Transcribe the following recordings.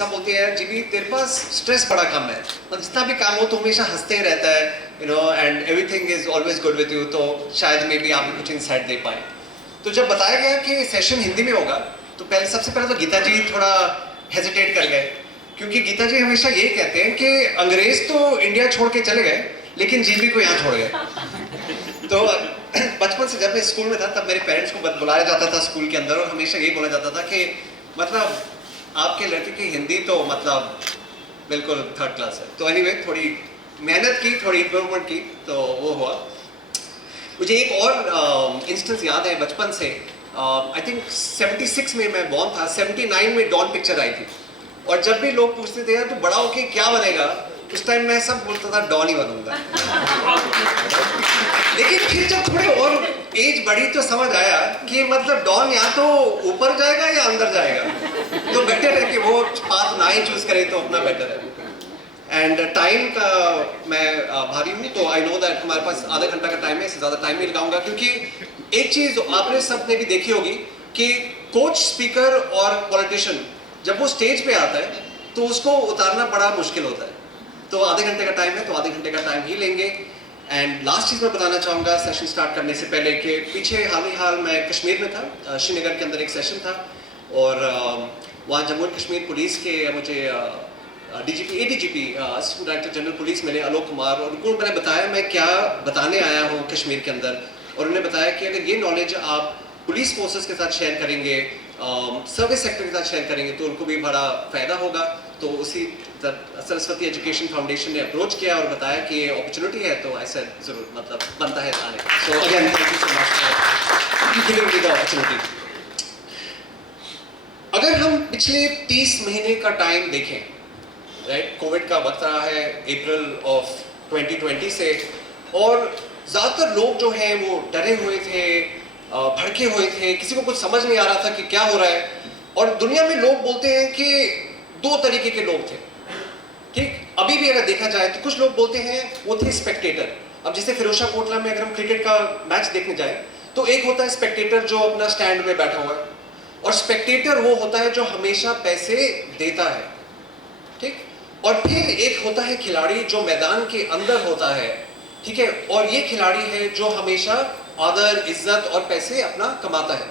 सब बोलते हैं जी भी तेरे पास स्ट्रेस बड़ा कम है, मतलब जितना भी काम हो तो हमेशा हंसते ही रहता है, and everything is always good with you. तो शायद मे बी आप भी कुछ इंसाइट दे पाए। तो जब बताया गया कि सेशन हिंदी में होगा तो सबसे पहले तो गीता जी थोड़ा हेजिटेट कर गए, क्योंकि गीता जी हमेशा ये कहते हैं कि अंग्रेज तो इंडिया छोड़ के चले गए लेकिन जीबी को यहाँ छोड़ गए। तो बचपन से जब मैं स्कूल में था तब मेरे पेरेंट्स को बुलाया जाता था स्कूल के अंदर और हमेशा यही बोला जाता था कि मतलब आपके लड़के की हिंदी तो मतलब बिल्कुल थर्ड क्लास है। तो एनीवे थोड़ी मेहनत की, थोड़ी इम्प्रूवमेंट की तो वो हुआ। मुझे एक और इंस्टेंस याद है बचपन से। आई थिंक 76 में मैं बॉर्न था, 79 में डॉन पिक्चर आई थी और जब भी लोग पूछते थे यार तू बड़ा होके क्या बनेगा, उस टाइम मैं सब बोलता था डॉन ही बनूंगा। लेकिन फिर जब थोड़ी और एज बढ़ी तो समझ आया कि मतलब डॉन या तो ऊपर जाएगा या अंदर जाएगा, तो बेटर है कि वो पाथ ना ही चूज करे तो अपना बेटर है। एंड टाइम का मैं भारी हूँ तो आई नो दैट हमारे पास आधा घंटा का टाइम है, इससे ज़्यादा टाइम नहीं लगाऊंगा, क्योंकि एक चीज़ आपने सबने भी देखी होगी कि कोच, स्पीकर और पॉलिटिशियन जब वो स्टेज पे आता है तो उसको उतारना बड़ा मुश्किल होता है। तो आधे घंटे का टाइम है तो आधे घंटे का टाइम ही लेंगे। एंड लास्ट चीज़ मैं बताना चाहूँगा सेशन स्टार्ट करने से पहले कि पीछे हाल मैं कश्मीर में था, श्रीनगर के अंदर एक सेशन था और वहाँ जम्मू एंड कश्मीर पुलिस के मुझे DGP assistant director general police मिले आलोक कुमार, और उनको मैंने बताया मैं क्या बताने आया हूँ कश्मीर के अंदर, और उन्होंने बताया कि अगर ये नॉलेज आप पुलिस फोर्सेस के साथ शेयर करेंगे, सर्विस सेक्टर के साथ शेयर करेंगे तो उनको भी बड़ा फ़ायदा होगा। तो उसी सरस्वती एजुकेशन फाउंडेशन ने अप्रोच किया और बताया कि ये अपॉर्चुनिटी है, तो ऐसा ज़रूर मतलब बनता है आने का। So again thank you so much for giving me the opportunity. अगर हम पिछले 30 महीने का टाइम देखें, राइट, कोविड का वक्त रहा है अप्रैल ऑफ 2020 से, और ज़्यादातर लोग जो हैं वो डरे हुए थे, भड़के हुए थे, किसी को कुछ समझ नहीं आ रहा था कि क्या हो रहा है। और दुनिया में लोग बोलते हैं कि दो तरीके के लोग थे, ठीक, अभी भी अगर देखा जाए तो कुछ लोग बोलते हैं वो थे स्पेक्टेटर। अब जैसे फिरोजशाह कोटला में अगर हम क्रिकेट का मैच देखने जाए तो एक होता है स्पेक्टेटर जो अपना स्टैंड में बैठा हुआ है, और स्पेक्टेटर वो होता है जो हमेशा पैसे देता है, ठीक, और फिर एक होता है खिलाड़ी जो मैदान के अंदर होता है, ठीक है, और ये खिलाड़ी है जो हमेशा आदर, इज्जत और पैसे अपना कमाता है।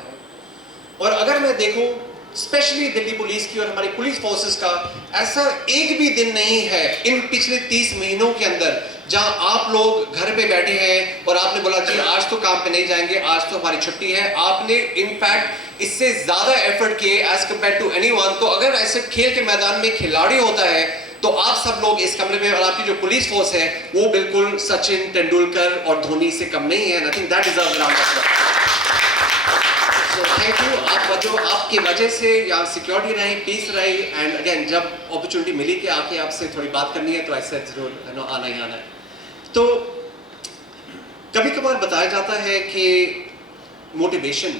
और अगर मैं देखूं स्पेशली दिल्ली पुलिस की और हमारी पुलिस फोर्सेस का, ऐसा एक भी दिन नहीं है इन पिछले 30 महीनों के अंदर जहां आप लोग घर पे बैठे हैं और आपने बोला जी आज तो काम पे नहीं जाएंगे, आज तो हमारी छुट्टी है। आपने इनफैक्ट इससे ज्यादा एफर्ट किए एज कंपेयर टू एनीवन। तो अगर ऐसे खेल के मैदान में खिलाड़ी होता है तो आप सब लोग इस कमरे में, और आपकी जो पुलिस फोर्स है वो बिल्कुल सचिन तेंदुलकर और धोनी से कम नहीं है। I think that deserves a round of applause. So thank you. आपकी वजह से यहाँ सिक्योरिटी रही, पीस रही, एंड अगेन जब अपॉर्चुनिटी मिली कि आके आपसे थोड़ी बात करनी है तो ऐसे जरूर आना ही आना है। तो कभी कभार बताया जाता है कि मोटिवेशन,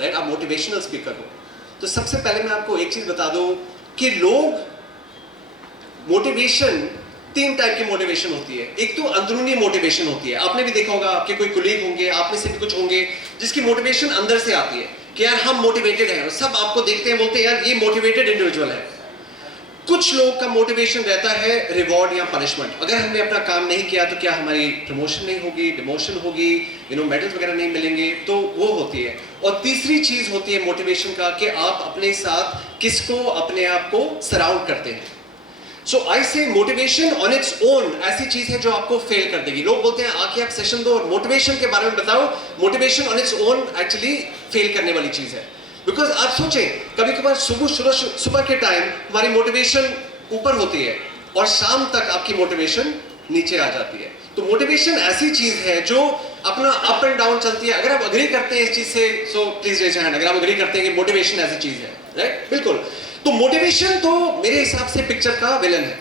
राइट, आप मोटिवेशनल स्पीकर हो। तो सबसे पहले मैं आपको एक चीज बता दूं कि लोग मोटिवेशन, 3 टाइप की मोटिवेशन होती है। एक तो अंदरूनी मोटिवेशन होती है, आपने भी देखा होगा, आपके कोई कुलीग होंगे, आप में से भी कुछ होंगे जिसकी मोटिवेशन अंदर से आती है कि यार हम मोटिवेटेड हैं, और सब आपको देखते हैं बोलते हैं यार ये मोटिवेटेड इंडिविजुअल है। कुछ लोग का मोटिवेशन रहता है रिवॉर्ड या पनिशमेंट, अगर हमने अपना काम नहीं किया तो क्या हमारी प्रमोशन नहीं होगी, डिमोशन होगी, मेडल्स वगैरह नहीं मिलेंगे, तो वो होती है। और तीसरी चीज होती है मोटिवेशन का कि आप अपने साथ किसको, अपने आप को सराउंड करते हैं। सो आई से मोटिवेशन ऑन इट्स ओन ऐसी चीज है जो आपको फेल कर देगी। लोग बोलते हैं आके आप सेशन दो और मोटिवेशन के बारे में बताओ, motivation on its own actually fail करने वाली चीज है। बिकॉज आप सोचें कभी कभार सुबह के टाइम हमारी मोटिवेशन ऊपर होती है और शाम तक आपकी मोटिवेशन नीचे आ जाती है। तो मोटिवेशन ऐसी चीज है जो अपना अप एंड डाउन चलती है। अगर आप अग्री करते हैं इस चीज से, so please raise your hand अगर आप अग्री करते हैं कि मोटिवेशन ऐसी चीज है, राइट, बिल्कुल। तो मोटिवेशन तो मेरे हिसाब से पिक्चर का विलन है।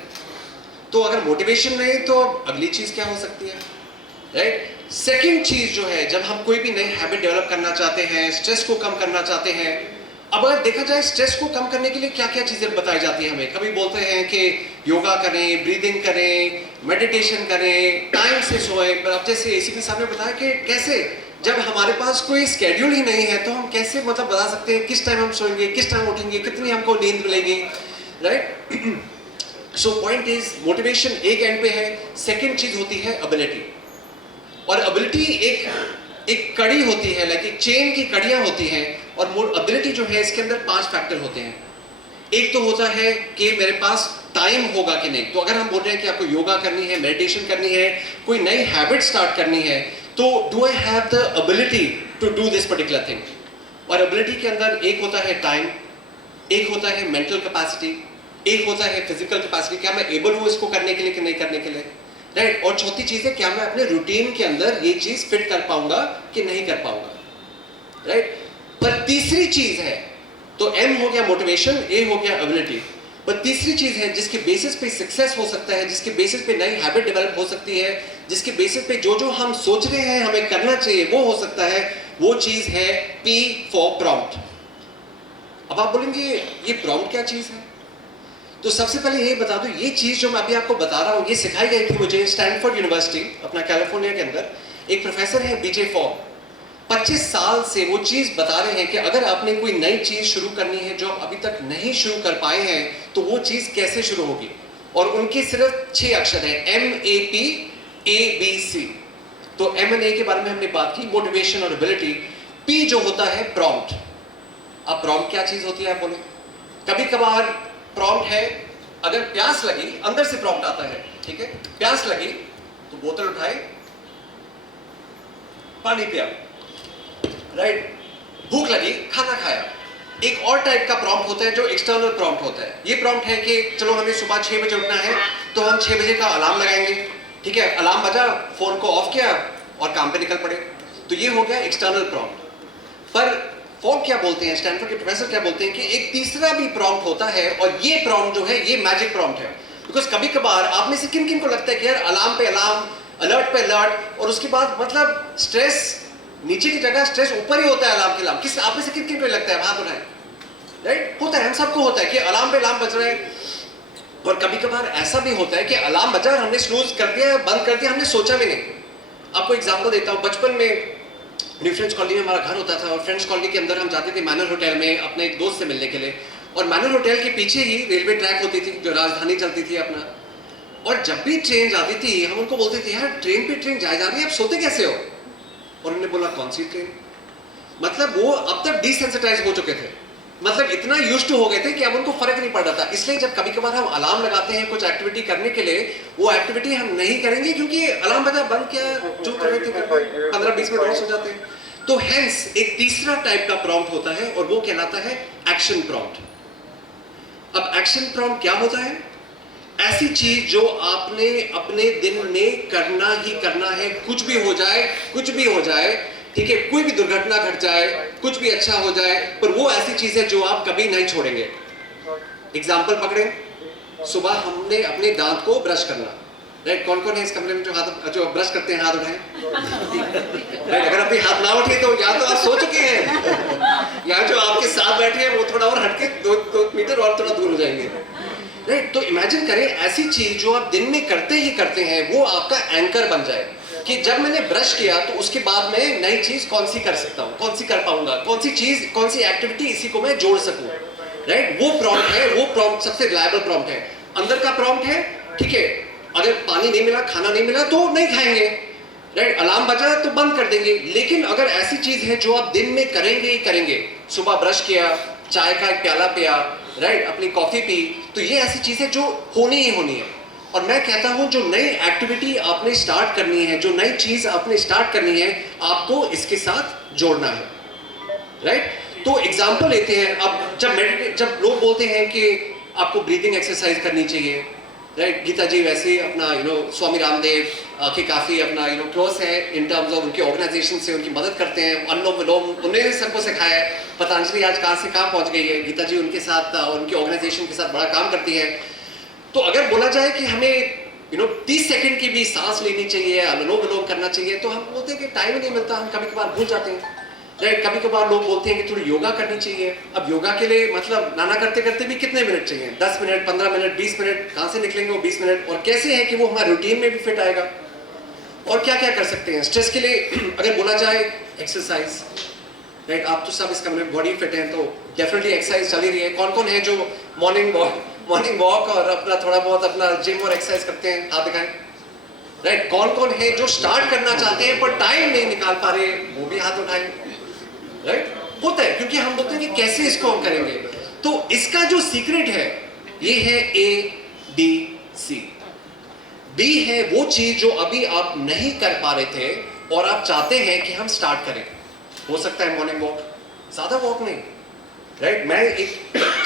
तो अगर मोटिवेशन नहीं तो अगली चीज क्या हो सकती है, राइट। सेकंड चीज जो है, जब हम कोई भी नई हैबिट डेवलप करना चाहते हैं, स्ट्रेस को कम करना चाहते हैं, अब अगर देखा जाए स्ट्रेस को कम करने के लिए क्या क्या चीजें बताई जाती है हमें। कभी बोलते हैं कि योगा करें, ब्रीदिंग करें, मेडिटेशन करें, टाइम से सोएं। पर अब जैसे एसीपी साहब ने बताया कि कैसे, जब हमारे पास कोई स्केड्यूल ही नहीं है तो हम कैसे मतलब बता सकते हैं किस टाइम हम सोएंगे, किस टाइम उठेंगे, कितनी हमको नींद मिलेगी। Right? So point is motivation एक एंड पे है, सेकंड चीज होती है एबिलिटी। और एबिलिटी एक कड़ी होती है, लाइक एक चेन की कड़ियां होती हैं। और एबिलिटी जो है इसके अंदर 5 फैक्टर होते हैं। एक तो होता है कि मेरे पास टाइम होगा कि नहीं। तो अगर हम बोल रहे हैं कि आपको योगा करनी है, मेडिटेशन करनी है, कोई नई हैबिट स्टार्ट करनी है, तो do I have the ability to do this particular thing. और एबिलिटी के अंदर एक होता है टाइम, एक होता है मेंटल कैपेसिटी, एक होता है फिजिकल कैपेसिटी, क्या मैं एबल हूं इसको करने के लिए कि नहीं करने के लिए, राइट? और चौथी चीज है क्या मैं अपने रूटीन के अंदर ये चीज फिट कर पाऊंगा कि नहीं कर पाऊंगा, राइट? पर तीसरी चीज है, तो एम हो गया मोटिवेशन, ए हो गया एबिलिटी, पर तीसरी चीज है जिसके बेसिस पे सक्सेस हो सकता है, जिसके बेसिस पे नई हैबिट डेवलप हो सकती है, जिसके बेसिस पे जो जो हम सोच रहे हैं हमें करना चाहिए वो हो सकता है, वो चीज है पी फॉर प्रॉम्प्ट। अब आप बोलेंगे ये प्रॉम्प्ट क्या चीज है? तो सबसे पहले ये बता दूं, ये चीज जो मैं अभी आपको बता रहा हूं ये सिखाई गई थी मुझे स्टैनफोर्ड यूनिवर्सिटी, अपना कैलिफोर्निया के अंदर। एक प्रोफेसर है बीजे फॉर्म, 25 साल से वो चीज बता रहे हैं कि अगर आपने कोई नई चीज शुरू करनी है जो आप अभी तक नहीं शुरू कर पाए हैं तो वो चीज कैसे शुरू होगी। और उनके सिर्फ 6 अक्षर है, MAPABC। तो M and A के बारे में हमने बात की, मोटिवेशन और एबिलिटी। P जो होता है प्रॉम्प्ट। अब प्रॉम्प्ट क्या चीज होती है आप बोले? कभी कभार प्रॉम्प्ट है, अगर प्यास लगी, अंदर से प्रॉम्प्ट आता है, ठीक है? प्यास लगी तो बोतल उठाई, पानी पिया, राइट? भूख लगी, खाना खाया। एक और टाइप का प्रॉम्प्ट होता है जो एक्सटर्नल प्रॉम्प्ट होता है। ये प्रॉम्प्ट है कि चलो हमें सुबह 6 बजे उठना है तो हम 6 बजे का अलार्म लगाएंगे, ठीक है? अलार्म बजा, फोन को ऑफ किया और काम पे निकल पड़े। तो ये हो गया एक्सटर्नल प्रॉम्प्ट। पर फॉग क्या बोलते हैं, स्टैनफोर्ड के प्रोफेसर क्या बोलते हैं कि एक तीसरा भी प्रॉम्प्ट होता है, और ये प्रॉम्प्ट जो है ये मैजिक प्रॉम्प्ट है। बिकॉज कभी कभार आप में से किन किन को लगता है कि यार अलार्म पे अलार्म, अलर्ट पे अलर्ट, और उसके बाद मतलब स्ट्रेस नीचे की जगह स्ट्रेस ऊपर ही होता है अलार्म के अलार्म। किस आप में से किन किन को लगता है? हाथ उठाएं, राइट? होता है, हम सबको होता है कि अलार्म पे अलार्म बज रहा है। और कभी कभार ऐसा भी होता है कि अलार्म बजा और हमने स्नूज कर दिया, बंद कर दिया, हमने सोचा भी नहीं। आपको एग्जांपल देता हूं, बचपन में न्यू फ्रेंड्स कॉलोनी में हमारा घर होता था, और फ्रेंड्स कॉलोनी के अंदर हम जाते थे मैनर होटल में अपने एक दोस्त से मिलने के लिए। और मैनर होटल के पीछे ही रेलवे ट्रैक होती थी जो राजधानी चलती थी अपना। और जब भी ट्रेन जाती थी हम उनको बोलते थे यार ट्रेन पे ट्रेन जा रही है, आप सोते कैसे हो? और उन्होंने बोला कौन सी ट्रेन? मतलब वो अब तक डिसेंसिटाइज हो चुके थे, मतलब इतना यूज्ड टू हो गए थे कि अब उनको फर्क नहीं पड़ रहा था। इसलिए जब कभी कभार हम अलार्म लगाते हैं कुछ एक्टिविटी करने के लिए, वो एक्टिविटी हम नहीं करेंगे क्योंकि अलार्म बजा, बंद किया, जो कर रहे थे 15-20 मिनट और सो जाते हैं। तो हेंस एक तीसरा टाइप का प्रॉम्प्ट होता है और वो कहलाता है एक्शन प्रॉम्प्ट। अब एक्शन प्रॉम्प्ट क्या होता है? ऐसी चीज जो आपने अपने दिन में करना ही करना है, कुछ भी हो जाए, कुछ भी हो जाए, ठीक है? कोई भी दुर्घटना घट जाए, कुछ भी अच्छा हो जाए, पर वो ऐसी चीज है जो आप कभी नहीं छोड़ेंगे। एग्जाम्पल पकड़े, सुबह हमने अपने दांत को ब्रश करना, राइट? कौन कौन है इस कमरे में जो ब्रश करते हैं? हाथ उठाएं। राइट? अगर अपनी हाथ ना उठे तो या तो आप सो चुके हैं, या जो आपके साथ बैठे हैं वो थोड़ा और हटके 2 मीटर और थोड़ा दूर हो जाएंगे, राइट? तो इमेजिन करें ऐसी चीज जो आप दिन में करते ही करते हैं वो आपका एंकर बन जाए कि जब मैंने ब्रश किया तो उसके बाद मैं नई चीज कौन सी कर सकता हूं, कौन सी कर पाऊंगा, कौन सी चीज, कौन सी एक्टिविटी इसी को मैं जोड़ सकूं, राइट? वो प्रॉम्प्ट है, वो प्रॉम्प्ट सबसे रिलायबल प्रॉम्प्ट है। अंदर का प्रॉम्प्ट है, ठीक है? अगर पानी नहीं मिला, खाना नहीं मिला तो नहीं खाएंगे, राइट? अलार्म बजा तो बंद कर देंगे। लेकिन अगर ऐसी चीज है जो आप दिन में करेंगे ही करेंगे, सुबह ब्रश किया, चाय का एक प्याला पिया, राइट? अपनी कॉफी पी, तो ये ऐसी चीज है जो होनी ही होनी है। और मैं कहता हूं जो नई एक्टिविटी आपने स्टार्ट करनी है, जो नई चीज आपने स्टार्ट करनी है, आपको इसके साथ जोड़ना है, राइट? तो एग्जांपल लेते हैं। अब जब लोग बोलते हैं कि आपको ब्रीदिंग एक्सरसाइज करनी चाहिए, राइट? गीता जी वैसे अपना स्वामी रामदेव के काफी अपना क्लोज है इन टर्म्स ऑफ उनके ऑर्गेनाइजेशन से, उनकी मदद करते हैं। अनुलोम विलोम उन्होंने सबको सिखाया है। पतंजलि आज कहां से कहां पहुंच गई है, गीता जी उनके साथ उनकी ऑर्गेनाइजेशन के साथ बड़ा काम करती है। तो अगर बोला जाए कि हमें 30 सेकंड की भी सांस लेनी चाहिए, अनुलोम विलोम करना चाहिए, तो हम बोलते हैं कि टाइम ही नहीं मिलता, हम कभी कभार भूल जाते हैं, राइट? कभी कभार लोग बोलते हैं कि थोड़ी योगा करनी चाहिए। अब योगा के लिए मतलब नाना करते करते भी कितने मिनट चाहिए? 10 मिनट, 15 मिनट, 20 मिनट, कहां से निकलेंगे वो 20 मिनट? और कैसे है कि वो हमारे रूटीन में भी फिट आएगा? और क्या क्या कर सकते हैं स्ट्रेस के लिए? अगर बोला जाए एक्सरसाइज, राइट? आप तो सब इस कमरे में बॉडी फिट हैं तो डेफिनेटली एक्सरसाइज चल ही रही है। कौन कौन है जो मॉर्निंग मॉर्निंग वॉक और अपना थोड़ा बहुत अपना जिम और एक्सरसाइज करते हैं? हाथ दिखाएं। राइट, कौन कौन है जो स्टार्ट करना चाहते हैं पर टाइम नहीं निकाल पा रहे, वो भी हाथ उठाएं। राइट, होता है क्योंकि हम बोलते हैं कि कैसे इसको हम करेंगे। तो इसका जो सीक्रेट है ये है ABC। बी है वो चीज जो अभी आप नहीं कर पा रहे थे और आप चाहते हैं कि हम स्टार्ट करें। हो सकता है मॉर्निंग वॉक, ज्यादा वॉक नहीं। राइट, मैं एक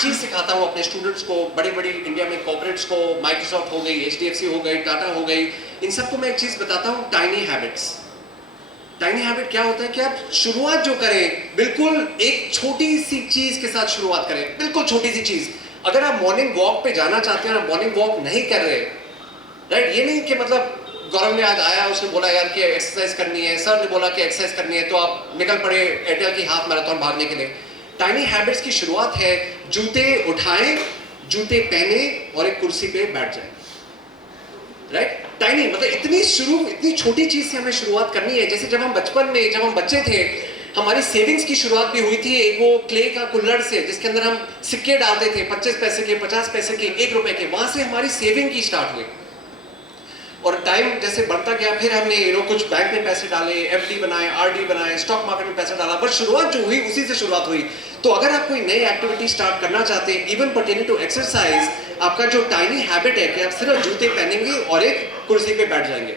चीज सिखाता हूं अपने स्टूडेंट्स को, बड़ी बड़ी इंडिया में कॉर्पोरेट्स को, माइक्रोसॉफ्ट हो गई, HDFC हो गई, टाटा हो गई, इन सबको मैं एक चीज बताता हूं, टाइनी हैबिट्स। टाइनी हैबिट क्या होता है कि आप शुरुआत जो करें बिल्कुल एक छोटी सी चीज के साथ शुरुआत करें, बिल्कुल छोटी सी चीज। अगर आप मॉर्निंग वॉक पे जाना चाहते हैं और मॉर्निंग वॉक नहीं कर रहे, राइट, ये नहीं कि मतलब गौरव ने आज आया, उसने बोला यार कि एक्सरसाइज करनी है, सर ने बोला कि एक्सरसाइज करनी है, तो आप निकल पड़े एयरटेल की हाफ मैराथन भागने के लिए। टाइनी हैबिट्स की शुरुआत है जूते उठाएं, जूते पहने और एक कुर्सी पे बैठ जाएं। राइट, टाइनी मतलब इतनी छोटी चीज से हमें शुरुआत करनी है। जैसे जब हम बचपन में, जब हम बच्चे थे, हमारी सेविंग्स की शुरुआत भी हुई थी एक वो क्ले का कुल्हड़ से, जिसके अंदर हम सिक्के डालते थे, 25 पैसे के, 50 पैसे के, 1 रुपए के। वहां से हमारी सेविंग की स्टार्ट हुई और टाइम जैसे बढ़ता गया, फिर हमने कुछ बैंक में पैसे डाले, FD बनाए, RD बनाए, स्टॉक मार्केट में पैसा डाला, बट शुरुआत जो हुई उसी से शुरुआत हुई। तो अगर आप कोई नई एक्टिविटी स्टार्ट करना चाहते हैं, इवन पर्टेनिंग टू एक्सरसाइज, आपका जो टाइनी हैबिट है कि आप सिर्फ जूते पहनेंगे और एक कुर्सी पे बैठ जाएंगे।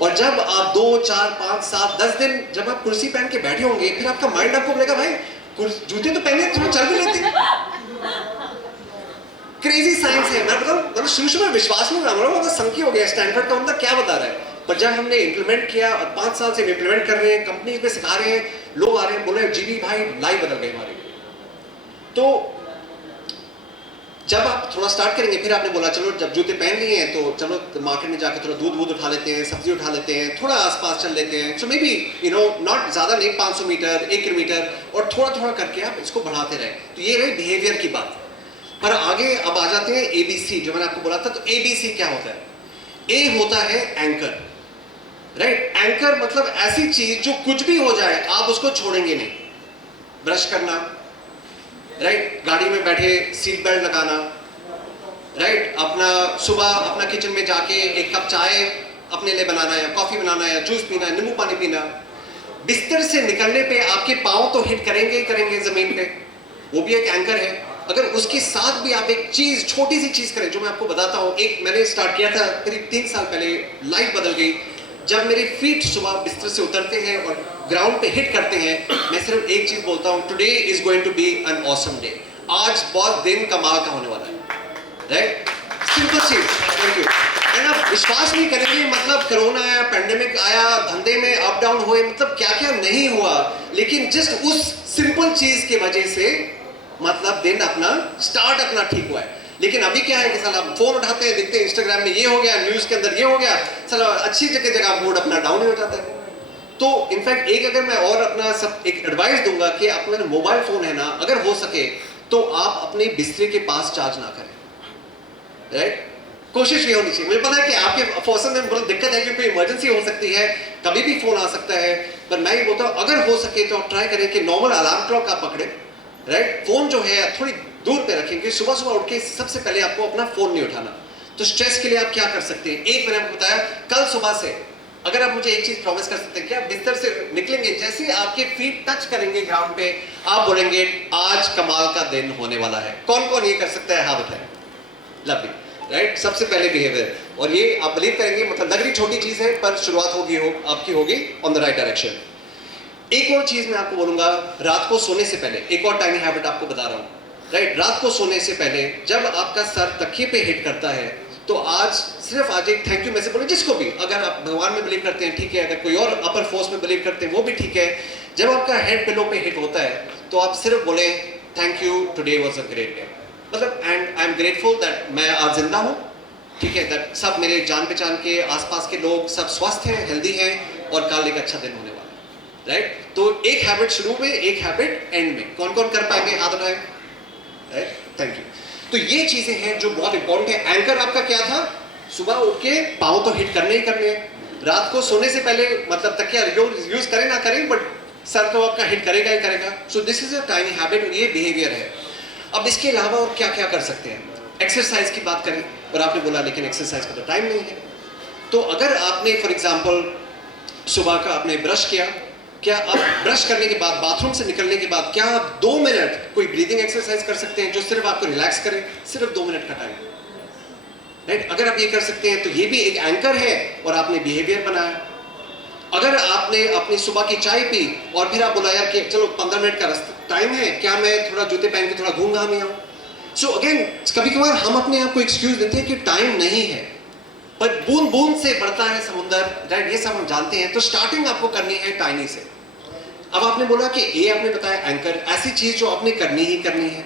और जब आप 2, 4, 5, 7, 10 दिन जब आप कुर्सी पहन के बैठे होंगे, फिर आपका माइंड आपको बोलेगा भाई जूते तो पहने, तुम्हें चल भी लेते। क्रेजी साइंस है, मैं मतलब शुरू में विश्वास नहीं कर रहा हूँ, संकी हो गया स्टैनफोर्ड का, मतलब क्या बता रहा है। पर जब हमने इंप्लीमेंट किया और 5 साल से इंप्लीमेंट कर रहे हैं, कंपनी पे सिखा रहे हैं, लोग आ रहे हैं, बोले जीबी भाई लाइफ बदल गई हमारी। तो जब आप थोड़ा स्टार्ट करेंगे, फिर आपने बोला चलो जब जूते पहन लिए हैं तो चलो मार्केट में जाकर थोड़ा दूध उठा लेते हैं, सब्जी उठा लेते हैं, थोड़ा आसपास चल लेते हैं। सो मे बी नॉट ज्यादा नहीं, 500 मीटर, 1 किलोमीटर, और थोड़ा थोड़ा करके आप इसको बढ़ाते रहे। तो ये रही बिहेवियर की बात। पर आगे अब आ जाते हैं ABC, जो मैंने आपको बोला था। तो ABC क्या होता है? A होता है एंकर। राइट, एंकर मतलब ऐसी चीज जो कुछ भी हो जाए आप उसको छोड़ेंगे नहीं। ब्रश करना, राइट, गाड़ी में बैठे सीट बेल्ट लगाना, राइट, अपना सुबह अपना किचन में जाके एक कप चाय अपने लिए बनाना, या कॉफी बनाना, या जूस पीना, नींबू पानी पीना। बिस्तर से निकलने पे आपके पांव तो हिट करेंगे ही करेंगे जमीन पे, वो भी एक एंकर है। अगर उसके साथ भी आप एक चीज, छोटी सी चीज करें, जो मैं आपको बताता हूँ। एक मैंने स्टार्ट किया था करीब 3 साल पहले, लाइफ बदल गई। जब मेरे फीट सुबह बिस्तर से उतरते हैं और ग्राउंड पे हिट करते हैं, मैं सिर्फ एक चीज बोलता हूँ, today is going to be an awesome day. आज बहुत दिन कमाल का होने वाला है। राइट, सिंपल चीज। Thank you. एंड आप विश्वास नहीं करेंगे, मतलब कोरोना आया, पेंडेमिक आया, धंधे में अप डाउन हुए, मतलब क्या क्या नहीं हुआ, लेकिन जस्ट उस सिंपल चीज की वजह से मतलब दिन अपना स्टार्ट अपना ठीक हुआ है। लेकिन अभी क्या है कि साला फोन उठाते हैं, देखते हैं इंस्टाग्राम में ये हो गया, न्यूज के अंदर ये हो गया, साला अच्छी जगह मूड अपना डाउन ही हो जाता है। तो इनफैक्ट एक अगर मैं और अपना सब एक एडवाइस दूंगा कि अपना मोबाइल फोन है ना, अगर हो सके तो आप अपने बिस्तर के पास चार्ज ना करें। राइट, कोशिश ये होनी चाहिए। मुझे पता है कि आपके पर्सन में बहुत दिक्कत है कि कोई इमरजेंसी हो सकती है, कभी भी फोन आ सकता है, पर मैं ये बोलता हूँ अगर हो सके तो आप ट्राई करें कि नॉर्मल अलार्म क्लॉक आप पकड़े। राइट, फोन जो है थोड़ी दूर पे रखेंगे। सुबह सुबह उठ के सबसे पहले आपको अपना फोन नहीं उठाना। तो स्ट्रेस के लिए आप क्या कर सकते हैं? एक मैंने आपको बताया, कल सुबह से अगर आप मुझे एक चीज प्रॉमिस कर सकते हैं कि आप बिस्तर से निकलेंगे, जैसे आपके फीट टच करेंगे ग्राउंड पे, आप बोलेंगे आज कमाल का दिन होने वाला है। कौन कौन ये कर सकता है? हाँ बताएं। लवली। राइट, सबसे पहले बिहेवियर, और ये आप बिलीव करेंगे, मतलब लग रही छोटी चीज है पर शुरुआत आपकी होगी ऑन द राइट डायरेक्शन। एक और चीज मैं आपको बोलूंगा, रात को सोने से पहले एक और टाइनी हैबिट आपको बता रहा हूं। राइट, रात को सोने से पहले जब आपका सर तकिए पे हिट करता है, तो आज एक थैंक यू मैसेज बोले जिसको भी, अगर आप भगवान में बिलीव करते हैं ठीक है, अगर कोई और अपर फोर्स में बिलीव करते हैं वो भी ठीक है। जब आपका हेड पिलो पे हिट होता है तो आप सिर्फ बोले thank you, today was a great day, मतलब and I'm grateful that मैं आज जिंदा हूँ। ठीक है, दैट सब मेरे जान पहचान के आसपास के लोग सब स्वस्थ हैं, हेल्दी हैं, और कल एक अच्छा दिन होने वाला है। राइट, तो एक हैबिट शुरू में, एक हैबिट एंड में। कौन कौन कर पाएंगे? हाथ उठाएं। Right, thank you. तो ये चीजें हैं जो बहुत इंपॉर्टेंट है। एंकर आपका क्या था? सुबह उठ के पाँव तो हिट करने ही करने हैं। रात को सोने से पहले मतलब तकिया यूज करें ना करें, बट सर तो आपका हिट करेगा ही करेगा। So this is a tiny habit, और ये बिहेवियर है। अब इसके अलावा और क्या क्या कर सकते हैं? एक्सरसाइज की बात करें और आपने बोला लेकिन एक्सरसाइज का तो टाइम नहीं है। तो अगर आपने फॉर एग्जांपल सुबह का आपने ब्रश किया, क्या आप ब्रश करने के बाद, बाथरूम से निकलने के बाद, क्या आप 2 मिनट कोई ब्रीदिंग एक्सरसाइज कर सकते हैं जो सिर्फ आपको रिलैक्स करे? सिर्फ 2 मिनट का टाइम, राइट? अगर आप ये कर सकते हैं तो ये भी एक एंकर है और आपने बिहेवियर बनाया। अगर आपने अपनी सुबह की चाय पी और फिर आप बोला यार कि चलो 15 मिनट का रास्ता टाइम है, क्या मैं थोड़ा जूते पहन के थोड़ा घूम घाम ही आऊं? सो अगेन कभी कभार हम अपने आप को एक्सक्यूज देते हैं कि टाइम नहीं है, पर बूंद बूंद से बढ़ता है समुंदर, राइट? ये सब हम जानते हैं। तो स्टार्टिंग आपको करनी है टाइनी से। अब आपने बोला कि ए आपने बताया एंकर, ऐसी चीज जो आपने करनी ही करनी है।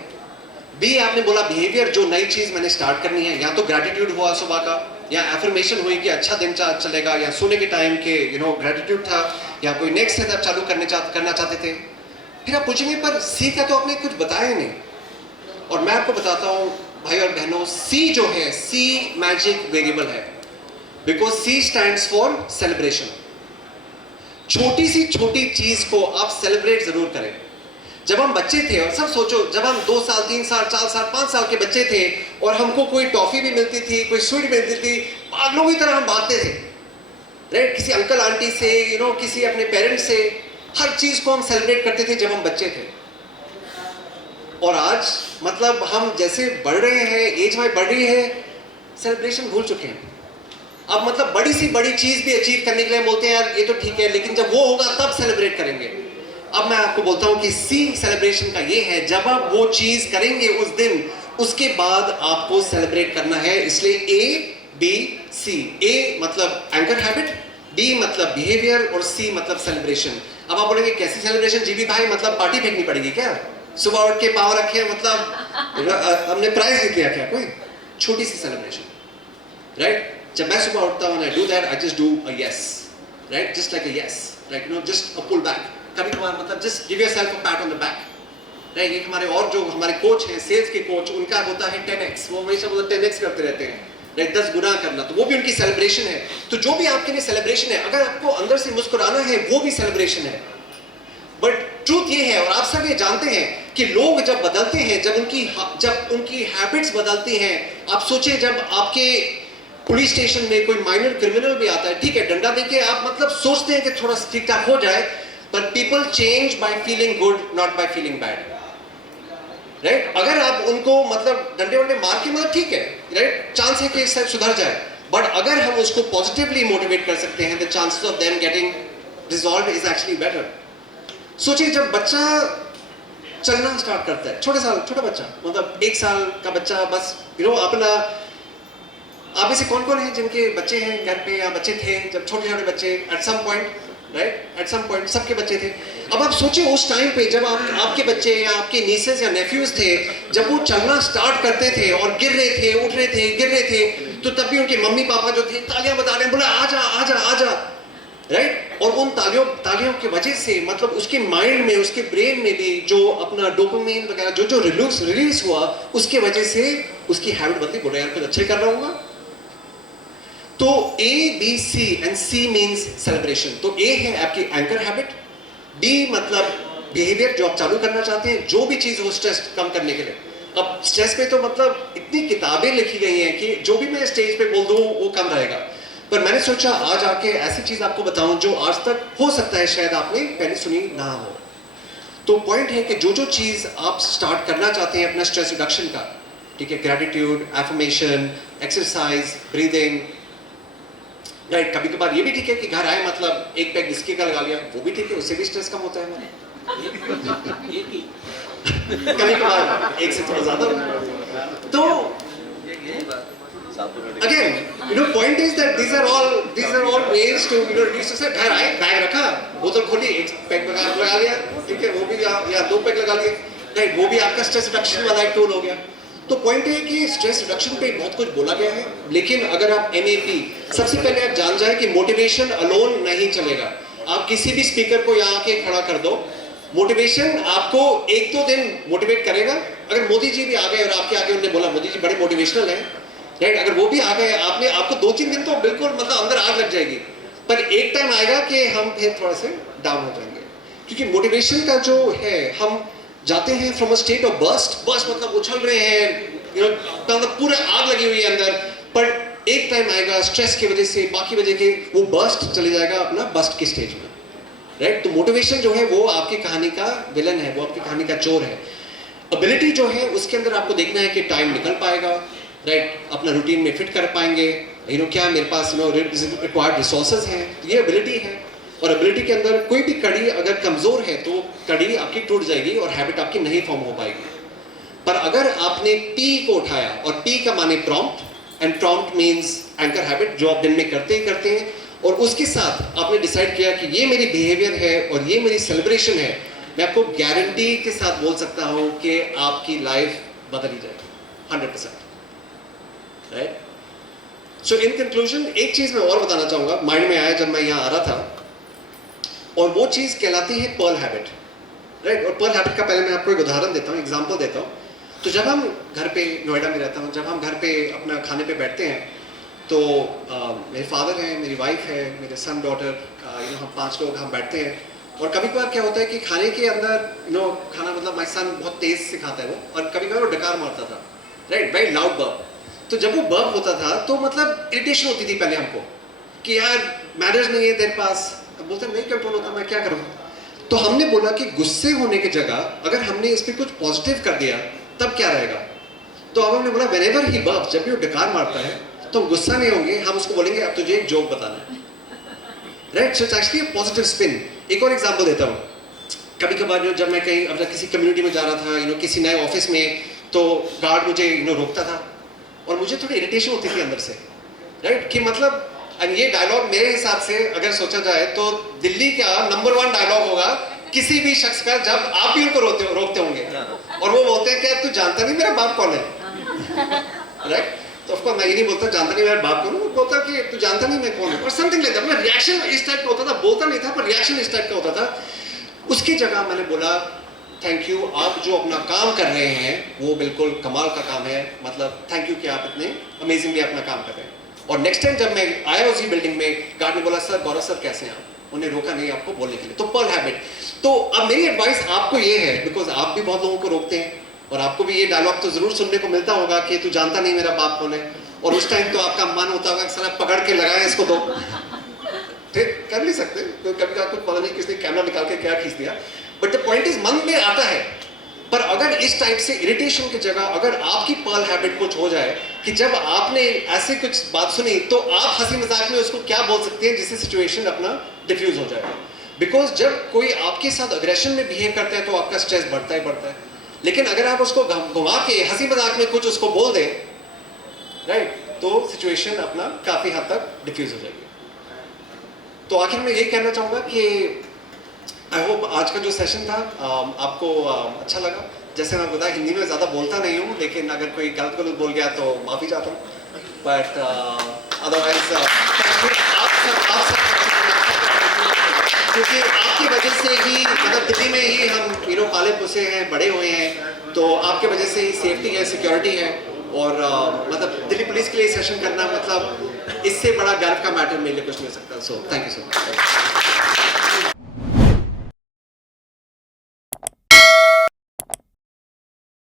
बी आपने बोला बिहेवियर, जो नई चीज मैंने स्टार्ट करनी है, या तो ग्रेटिट्यूड हुआ सुबह का, या एफर्मेशन हुई कि अच्छा दिन चलेगा, या सोने के टाइम के ग्रेटिट्यूड था, या कोई नेक्स्ट स्टेप चालू करना चाहते थे। फिर आप पूछेंगे पर सी का तो आपने कुछ बताया नहीं। और मैं आपको बताता हूं भाई और बहनों, सी जो है, सी मैजिक वेरिएबल है, because C stands for celebration. छोटी सी छोटी चीज को आप सेलिब्रेट जरूर करें। जब हम बच्चे थे, और सब सोचो जब हम 2 साल 3 साल 4 साल 5 साल के बच्चे थे और हमको कोई टॉफी भी मिलती थी, कोई स्वीट मिलती थी, पागलों की तरह हम भागते थे, राइट? किसी अंकल आंटी से, किसी अपने पेरेंट्स से, हर चीज को हम सेलिब्रेट करते थे जब हम बच्चे थे। और आज मतलब हम जैसे बढ़ रहे हैं, एज हमारी बढ़ रही है, सेलिब्रेशन भूल चुके हैं। अब मतलब बड़ी सी बड़ी चीज भी अचीव करने के लिए बोलते हैं यार ये तो ठीक है, लेकिन जब वो होगा तब सेलिब्रेट करेंगे। अब मैं आपको बोलता हूं कि सी सेलिब्रेशन का ये है, जब आप वो चीज करेंगे उस दिन, उसके बाद आपको सेलिब्रेट करना है। इसलिए ए बी सी। ए मतलब एंकर हैबिट, बी मतलब बिहेवियर, और सी मतलब सेलिब्रेशन। अब आप बोलेंगे कैसी सेलिब्रेशन जीवी भाई, मतलब पार्टी फेंकनी पड़ेगी क्या? सुबह उठ के पाव रखे, मतलब हमने प्राइज जीत लिया क्या? कोई छोटी सी सेलिब्रेशन, राइट? जब मैं सुबह उठता हूं, I do that, I just do a yes, right? Just like a yes, like just a pull back. कभी कभार मतलब just give yourself a pat on the back, right? ये हमारे और जो हमारे कोच हैं, सेल्स के कोच, उनका होता है 10x, वो हमेशा बोलते हैं 10x करते रहते हैं, right? 10 गुना करना, तो वो भी उनकी सेलिब्रेशन है। तो जो भी आपके लिए सेलिब्रेशन है, अगर आपको अंदर से मुस्कुराना है, वो भी सेलिब्रेशन है। बट ट्रूथ ये है, और आप सब ये जानते हैं कि लोग जब बदलते हैं, जब उनकी हैबिट्स बदलती हैं, आप सोचें जब आपके पुलिस स्टेशन में कोई माइनर क्रिमिनल भी आता है, ठीक है, डंडा देके आप मतलब सोचते हैं कि थोड़ा ठीक ठाक हो जाए, पर people change by feeling good, not by feeling bad, right? अगर आप उनको मतलब डंडे वंडे मार के मतलब ठीक है, राइट, चांस है कि शायद सुधर जाए, बट अगर हम उसको पॉजिटिवली मोटिवेट कर सकते हैं, the chances of them getting resolve is actually better. सोचिए जब बच्चा चलना स्टार्ट करता है, छोटा बच्चा, मतलब 1 साल का बच्चा, बस अपना, आप में से कौन कौन है जिनके बच्चे हैं घर पे, या बच्चे थे जब छोटे बच्चे, at some point, right? At some point सबके बच्चे थे। अब आप सोचिए उस टाइम पे जब आपके बच्चे या आपके नीसेस या नेफ्यूज थे, जब वो चलना स्टार्ट करते थे और गिर रहे थे, उठ रहे थे, गिर रहे थे, तो तब भी उनके मम्मी पापा जो थे तालियां बजा रहे हैं, बोला आजा आजा आजा, राइट? और उन तालियों की वजह से मतलब उसके माइंड में, उसके ब्रेन में भी जो अपना डोपामाइन वगैरह जो रिलीज हुआ, उसके वजह से उसकी हैबिट बदली, बोला यार कुछ अच्छा कर रहा हूँ। तो A, B, C and C means celebration। तो A है आपकी एंकर हैबिट, B मतलब बिहेवियर जो आप चालू करना चाहते हैं, जो भी चीज हो स्ट्रेस कम करने के लिए। अब स्ट्रेस पे तो मतलब इतनी किताबें लिखी गई हैं कि जो भी मैं स्टेज पे बोल दूं वो कम रहेगा, पर मैंने सोचा आज आके ऐसी चीज आपको बताऊं जो आज तक हो सकता है शायद आपने पहले सुनी ना हो। तो पॉइंट है कि जो चीज आप स्टार्ट करना चाहते हैं अपना स्ट्रेस रिडक्शन का, ठीक है, gratitude, affirmation, exercise, breathing, right? कभी कभार ये भी ठीक है कि घर आए मतलब एक पैक विस्की का लगा लिया, वो भी ठीक है, उससे भी स्ट्रेस कम होता है हमारा। कभी कभार एक से थोड़ा ज्यादा। तो again point is that these are all ways to reduce stress। घर आए, बैग रखा, बोतल खोली, एक पैक लगा लिया, ठीक है, वो भी या 2 पैक लगा लिए, राइट? वो भी आपका स्ट्रेस रिडक्शन वाला एक टूल हो गया। तो पॉइंट है कि स्ट्रेस रिडक्शन पे बहुत कुछ बोला गया है, लेकिन अगर आप MAP, सबसे पहले आप जान जाए कि मोटिवेशन अलोन नहीं चलेगा। आप किसी भी स्पीकर को यहाँ आके खड़ा कर दो, मोटिवेशन आपको 1-2 दिन मोटिवेट करेगा। अगर मोदी जी भी आ गए और आपके आगे उन्होंने बोला मोदी जी बड़े मोटिवेशनल हैं, राइट? अगर वो भी आ गए, आपको 2-3 दिन तो बिल्कुल मतलब अंदर आग लग जाएगी, पर एक टाइम आएगा कि हम फिर थोड़ा से डाउन हो जाएंगे, क्योंकि मोटिवेशन का जो है, हम जाते हैं from a state of burst मतलब उछल रहे हैं, मतलब पूरा आग लगी हुई है अंदर, पर एक टाइम आएगा स्ट्रेस की वजह से, बाकी वजह के वो बर्स्ट चले जाएगा अपना बस्ट की स्टेज में, राइट? तो मोटिवेशन जो है वो आपकी कहानी का विलन है, वो आपकी कहानी का चोर है। एबिलिटी जो है उसके अंदर आपको देखना है कि टाइम निकल पाएगा, राइट? अपना रूटीन में फिट कर पाएंगे, क्या मेरे पास रिक्वायर्ड रिसोर्सेज हैं, ये एबिलिटी है। और एबिलिटी के अंदर कोई भी कड़ी अगर कमजोर है तो कड़ी आपकी टूट जाएगी और हैबिट आपकी नहीं फॉर्म हो पाएगी। पर अगर आपने पी को उठाया, और पी का माने prompt, and prompt means anchor habit, जो आप दिन में करते ही करते हैं, और उसके साथ आपने डिसाइड किया कि ये मेरी बिहेवियर है और ये मेरी सेलिब्रेशन है, मैं आपको गारंटी के साथ बोल सकता हूं कि आपकी लाइफ बदल ही जाएगी 100%, राइट? सो इन कंक्लूजन एक चीज मैं और बताना चाहूंगा, माइंड में आया जब मैं यहाँ आ रहा था, और वो चीज कहलाती है पर्ल हैबिट, राइट? और पर्ल हैबिट का पहले मैं आपको एक उदाहरण देता हूँ, एग्जांपल देता हूँ। तो जब हम घर पे, नोएडा में रहता हूँ, जब हम घर पे अपना खाने पे बैठते हैं तो मेरे फादर हैं, मेरी वाइफ है, मेरे सन डॉटर, हम 5 लोग हम बैठते हैं। और कभी कभार क्या होता है कि खाने के अंदर खाना, मतलब माई सन बहुत तेज से खाता है वो, और कभी कभार वो डकार मारता था, राइट? Very loud burp. तो जब वो बर्प होता था तो मतलब इरिटेशन होती थी पहले हमको कि यार मैनर्स नहीं है तेरे पास। अब बोलते नहीं कंट्रोल होता, मैं क्या करूँ? तो हमने बोला कि गुस्से होने की जगह अगर हमने इस पर कुछ पॉजिटिव कर दिया तब क्या रहेगा? तो अब हमने बोला व्हेनेवर ही बर्प्स, जब भी वो डकार मारता है तो हम गुस्सा नहीं होंगे, हम उसको बोलेंगे अब तुझे एक जोक बताना है, right? So it's actually a positive spin. एक और एग्जांपल देता हूँ। कभी कभार जब मैं कहीं अब किसी कम्युनिटी में जा रहा था, किसी नए ऑफिस में, तो गार्ड मुझे रोकता था और मुझे थोड़ी इरिटेशन होती थी अंदर से, राइट? कि मतलब ये डायलॉग मेरे हिसाब से अगर सोचा जाए तो दिल्ली का नंबर 1 डायलॉग होगा किसी भी शख्स का, जब आप भी उनको रोकते होंगे और वो बोलते हैं कि तू जानता नहीं मेरा बाप कौन है, राइट? तो ऑफ कोर्स मैं ये नहीं बोलता जानता नहीं मेरा बाप कौन है, वो बोलता कि तू जानता नहीं मैं कौन हूं, और समथिंग लाइक दैट। मतलब रिएक्शन इस टाइप का होता था, बोलता नहीं था पर रिएक्शन इस टाइप का होता था। उसकी जगह मैंने बोला थैंक यू, आप जो अपना काम कर रहे हैं वो बिल्कुल कमाल का काम है, मतलब थैंक यू कि आप इतने अमेजिंगली अपना काम कर रहे हैं। और नेक्स्ट टाइम जब मैं आया उसी बिल्डिंग में, गार्ड ने बोला सर गौरव सर कैसे हैं आप, उन्हें रोका नहीं आपको बोलने के लिए। तो पर्ल हैबिट। तो अब मेरी एडवाइस आपको ये है, बिकॉज आप भी बहुत लोगों को रोकते हैं और आपको भी ये डायलॉग तो जरूर सुनने को मिलता होगा कि तू जानता नहीं मेरा बाप कौन है, और उस टाइम तो आपका मन होता होगा कि साला पकड़ के लगाए इसको, दो ठीक कर नहीं सकते, कभी कुछ पता नहीं किसने कैमरा निकाल के क्या खींच दिया, बट द पॉइंट इज मन में आता है। पर अगर इस टाइप से इरिटेशन की जगह अगर आपकी पर्ल हैबिट कुछ हो जाए कि जब आपने ऐसे कुछ बात सुनी तो आप हंसी मजाक में उसको क्या बोल सकते हैं जिससे सिचुएशन अपना डिफ्यूज हो जाए। बिकॉज जब कोई आपके साथ अग्रेशन में बिहेव करता है तो आपका स्ट्रेस बढ़ता ही बढ़ता है, लेकिन अगर आप उसको घुमा के हंसी मजाक में कुछ उसको बोल दें, राइट, तो सिचुएशन अपना काफी हद तक डिफ्यूज हो जाएगी। तो आखिर में ये कहना चाहूंगा कि आई होप आज का जो सेशन था आपको अच्छा लगा। जैसे मैं बताया हिंदी में ज़्यादा बोलता नहीं हूँ, लेकिन अगर कोई गलत बोल गया तो माफ़ी चाहता हूँ, बट अदरवाइज क्योंकि आपकी वजह से ही, मतलब दिल्ली में ही हम पाले पोसे हैं, बड़े हुए हैं, तो आपके वजह से ही सेफ्टी है, सिक्योरिटी है, और मतलब दिल्ली पुलिस के लिए सेशन करना मतलब इससे बड़ा गर्व का मैटर मेरे लिए कुछ नहीं हो सकता। So thank you so much.